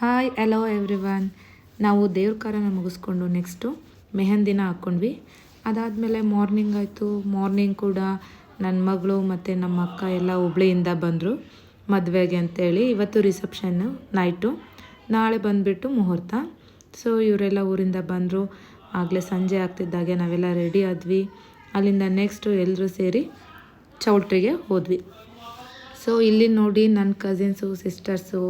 Hi hello everyone. ನಾವು ದೇವ್ರ ಕಾರ್ಯನ ಮುಗಿಸ್ಕೊಂಡು ನೆಕ್ಸ್ಟು ಮೆಹಂದಿನ ಹಾಕ್ಕೊಂಡ್ವಿ. ಅದಾದಮೇಲೆ ಮಾರ್ನಿಂಗ್ ಆಯಿತು. ಮಾರ್ನಿಂಗ್ ಕೂಡ ನನ್ನ ಮಗಳು ಮತ್ತು ನಮ್ಮ ಅಕ್ಕ ಎಲ್ಲ ಹುಬ್ಳಿಯಿಂದ ಬಂದರು ಮದುವೆಗೆ ಅಂತೇಳಿ. ಇವತ್ತು ರಿಸೆಪ್ಷನ್ನು ನೈಟು, ನಾಳೆ ಬಂದುಬಿಟ್ಟು ಮುಹೂರ್ತ. ಸೊ ಇವರೆಲ್ಲ ಊರಿಂದ ಬಂದರು. ಆಗಲೇ ಸಂಜೆ ಆಗ್ತಿದ್ದಾಗೆ ನಾವೆಲ್ಲ ರೆಡಿ ಆದ್ವಿ. ಅಲ್ಲಿಂದ ನೆಕ್ಸ್ಟು ಎಲ್ಲರೂ ಸೇರಿ ಚೌಲ್ಟ್ರಿಗೆ ಹೋದ್ವಿ. ಸೊ ಇಲ್ಲಿ ನೋಡಿ ನನ್ನ ಕಸಿನ್ಸು, ಸಿಸ್ಟರ್ಸು,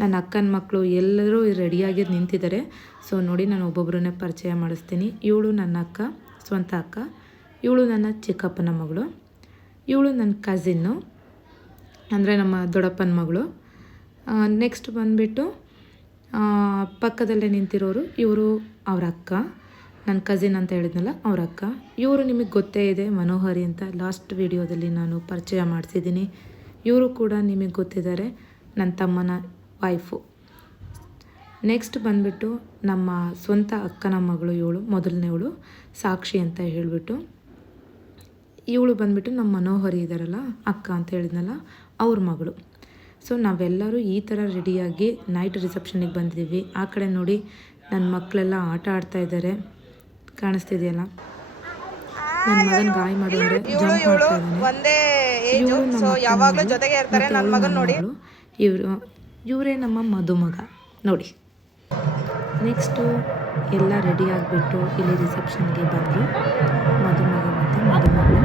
ನನ್ನ ಅಕ್ಕನ ಮಕ್ಕಳು ಎಲ್ಲರೂ ರೆಡಿಯಾಗಿ ನಿಂತಿದ್ದಾರೆ. ಸೊ ನೋಡಿ ನಾನು ಒಬ್ಬೊಬ್ಬರನ್ನೇ ಪರಿಚಯ ಮಾಡಿಸ್ತೀನಿ. ಇವಳು ನನ್ನ ಅಕ್ಕ, ಸ್ವಂತ ಅಕ್ಕ. ಇವಳು ನನ್ನ ಚಿಕ್ಕಪ್ಪನ ಮಗಳು. ಇವಳು ನನ್ನ ಕಸಿನ್ನು, ಅಂದರೆ ನಮ್ಮ ದೊಡ್ಡಪ್ಪನ ಮಗಳು. ನೆಕ್ಸ್ಟ್ ಬಂದುಬಿಟ್ಟು ಪಕ್ಕದಲ್ಲೇ ನಿಂತಿರೋರು ಇವರು, ಅವರ ಅಕ್ಕ, ನನ್ನ ಕಸಿನ್ ಅಂತ ಹೇಳಿದ್ನಲ್ಲ ಅವ್ರ ಅಕ್ಕ. ಇವರು ನಿಮಗೆ ಗೊತ್ತೇ ಇದೆ, ಮನೋಹರಿ ಅಂತ. ಲಾಸ್ಟ್ ವಿಡಿಯೋದಲ್ಲಿ ನಾನು ಪರಿಚಯ ಮಾಡಿಸಿದ್ದೀನಿ. ಇವರು ಕೂಡ ನಿಮಗೆ ಗೊತ್ತಿದ್ದಾರೆ, ನನ್ನ ತಮ್ಮನ ವೈಫು. ನೆಕ್ಸ್ಟ್ ಬಂದುಬಿಟ್ಟು ನಮ್ಮ ಸ್ವಂತ ಅಕ್ಕನ ಮಗಳು ಇವಳು, ಮೊದಲನೇವಳು ಸಾಕ್ಷಿ ಅಂತ ಹೇಳಿಬಿಟ್ಟು. ಇವಳು ಬಂದುಬಿಟ್ಟು ನಮ್ಮ ಮನೋಹರಿ ಇದ್ದಾರಲ್ಲ ಅಕ್ಕ ಅಂತ ಹೇಳಿದ್ನಲ್ಲ ಅವ್ರ ಮಗಳು. ಸೊ ನಾವೆಲ್ಲರೂ ಈ ಥರ ರೆಡಿಯಾಗಿ ನೈಟ್ ರಿಸೆಪ್ಷನಿಗೆ ಬಂದಿದ್ದೀವಿ. ಆ ಕಡೆ ನೋಡಿ ನನ್ನ ಮಕ್ಕಳೆಲ್ಲ ಆಟ ಆಡ್ತಾಯಿದ್ದಾರೆ, ಕಾಣಿಸ್ತಿದೆಯಲ್ಲ. ನನ್ನ ಮಗನ ಗಾಯ ಮಾಡಿದ್ರೆ ಜಂಪ್ ಮಾಡ್ತಾ ಇದ್ದಾನೆ. ಇವರೇ ನಮ್ಮ ಮದುಮಗ ನೋಡಿ. ನೆಕ್ಸ್ಟು ಎಲ್ಲ ರೆಡಿ ಆಗಿಬಿಟ್ಟು ಇಲ್ಲಿ ರಿಸೆಪ್ಷನ್ಗೆ ಬಂದರು ಮದುಮಗ ಮತ್ತು ಮದುಮಗಳು.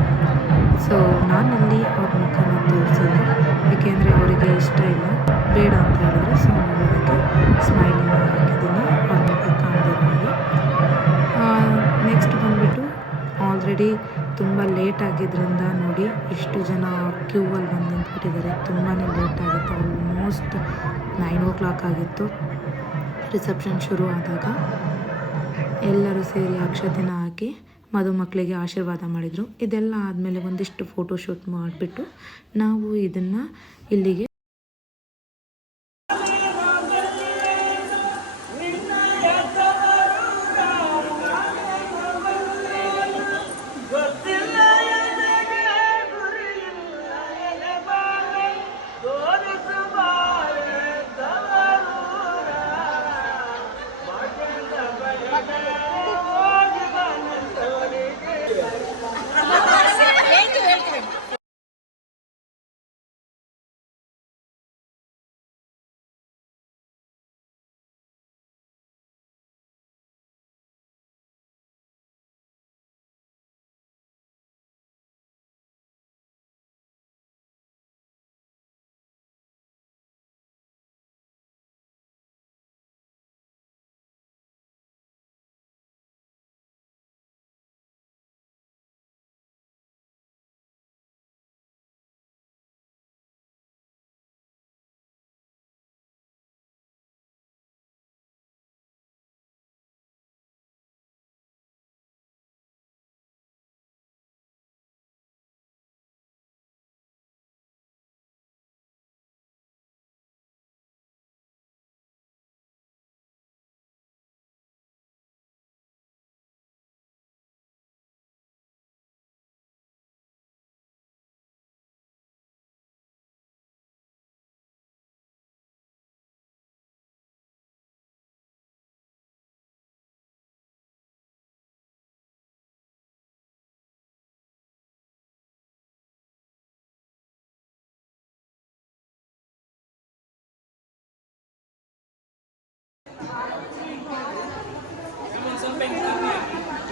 ಸೊ ನಾನಲ್ಲಿ ಅವ್ರ ಮುಖನ ತೋರಿಸಿಲ್ಲ, ಏಕೆಂದರೆ ಅವರಿಗೆ ಇಷ್ಟ ಇಲ್ಲ, ಬೇಡ ಅಂತ ಹೇಳಿದ್ರು. ಸೊ ನಾನು ಅದಕ್ಕೆ ಸ್ಮೈಲಿಂಗ್ ಹಾಕಿದ್ದೀನಿ ಅವ್ರ ಮುಖ ಕಾಣ್ದಿರೋ ಹಾಗೆ. ನೆಕ್ಸ್ಟ್ ಬಂದುಬಿಟ್ಟು ಆಲ್ರೆಡಿ ತುಂಬ ಲೇಟ್ ಆಗಿದ್ದರಿಂದ ನೋಡಿ ಇಷ್ಟು ಜನ ಕ್ಯೂವಲ್ಲಿ ಬಂದು ನಿಂತ್ಬಿಟ್ಟಿದ್ದಾರೆ. ತುಂಬಾ ಲೇಟ್ ಆಗಿತ್ತು. ಆಲ್ಮೋಸ್ಟ್ 9 o'clock ಆಗಿತ್ತು ರಿಸೆಪ್ಷನ್ ಶುರು ಆದಾಗ. ಎಲ್ಲರೂ ಸೇರಿ ಅಕ್ಷತೆನ ಹಾಕಿ ಮದುಮಕ್ಕಳಿಗೆ ಆಶೀರ್ವಾದ ಮಾಡಿದರು. ಇದೆಲ್ಲ ಆದಮೇಲೆ ಒಂದಿಷ್ಟು ಫೋಟೋಶೂಟ್ ಮಾಡಿಬಿಟ್ಟು ನಾವು ಇದನ್ನು ಇಲ್ಲಿಗೆ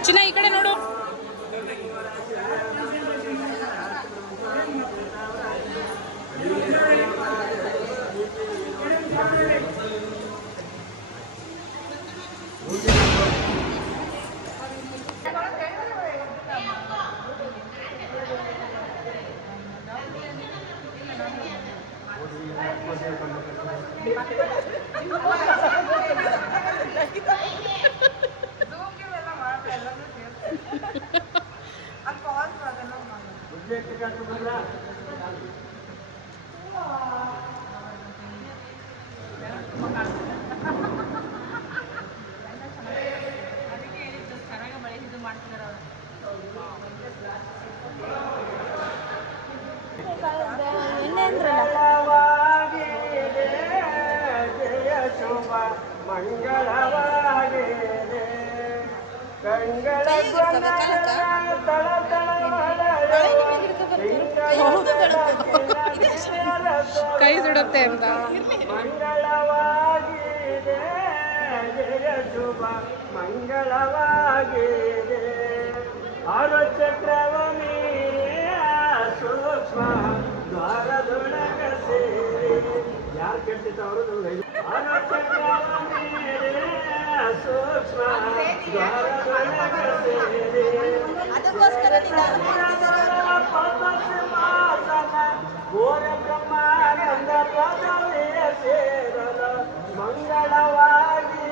ಚಿನ್ನ ಈ ಕಡೆ ನೋಡು. ಶುಭ ಮಂಗಳವಾಗಿದೆ ಕಂಗಳ ತಳ ಕೈ ಸುಡುತ್ತೆ ಅಂತ. ಮಂಗಳವಾಗಿದೆ ಜಯ ಶುಭ ಮಂಗಳವಾಗಿದೆ ಚಕ್ರವ ಮೀರಿಯ ಸೂಕ್ಷ್ಮ ದ್ವಾರದೊಳಗ ಸೇರಿ ಯಾರು ಕೆಟ್ಟಿತ್ತು ಅವರು ಚಕ್ರವ ಮೀರಿಯ ಸೂಕ್ಷ್ಮ ದ್ವಾರದೊಳಗ ಸೇರಿ ಘೋರ ಬ್ರಹ್ಮಾನಂದ ಪದವಿಯ ಸೇರಲ ಮಂಗಳವಾಗಿ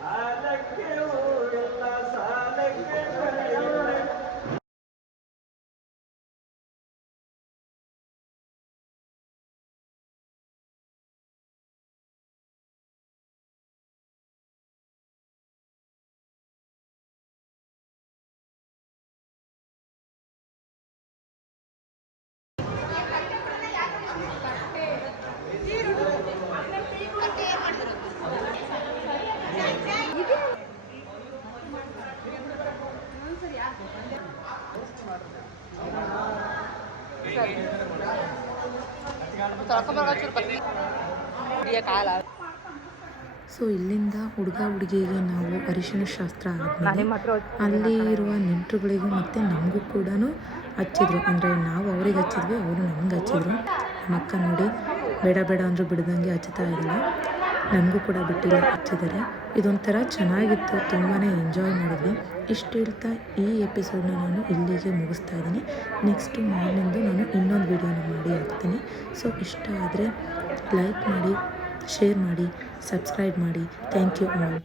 ಸಾಲಕ್ಕೆ ಊರೆಲ್ಲ ಸಾಲಕ್ಕೆ ಸೊ ಇಲ್ಲಿಂದ ಹುಡುಗ ಹುಡುಗಿಗೆ ನಾವು ಅರಿಶಿಣ ಶಾಸ್ತ್ರ ಆದಮೇಲೆ ಅಲ್ಲಿ ಇರುವ ನೆಂಟರುಗಳಿಗೂ ಮತ್ತು ನಮಗೂ ಕೂಡ ಹಚ್ಚಿದ್ರು. ಅಂದರೆ ನಾವು ಅವ್ರಿಗೆ ಹಚ್ಚಿದ್ವಿ, ಅವರು ನಮ್ಗೆ ಹಚ್ಚಿದ್ರು. ನಮ್ಮ ಅಕ್ಕ ನೋಡಿ ಬೇಡ ಬೇಡ ಅಂದರೂ ಬಿಡ್ದಂಗೆ ಹಚ್ತಾ ಇರಲಿಲ್ಲ, ನನಗೂ ಕೂಡ ಬಿಟ್ಟಿಲ್ಲ, ಹಚ್ಚಿದ್ದಾರೆ. ಇದೊಂಥರ ಚೆನ್ನಾಗಿತ್ತು, ತುಂಬಾ ಎಂಜಾಯ್ ಮಾಡಿದ್ವಿ. ಇಷ್ಟು ಹೇಳ್ತಾ ಈ ಎಪಿಸೋಡ್ನ ನಾನು ಇಲ್ಲಿಗೆ ಮುಗಿಸ್ತಾ ಇದ್ದೀನಿ. ನೆಕ್ಸ್ಟ್ ಮಾರ್ನಿಂಗು ನಾನು ಇನ್ನೊಂದು ವೀಡಿಯೋನ ಮಾಡಿ ಹಾಕ್ತೀನಿ. ಸೊ ಇಷ್ಟ ಆದರೆ ಲೈಕ್ ಮಾಡಿ, ಶೇರ್ ಮಾಡಿ, ಸಬ್ಸ್ಕ್ರೈಬ್ ಮಾಡಿ. Thank you all.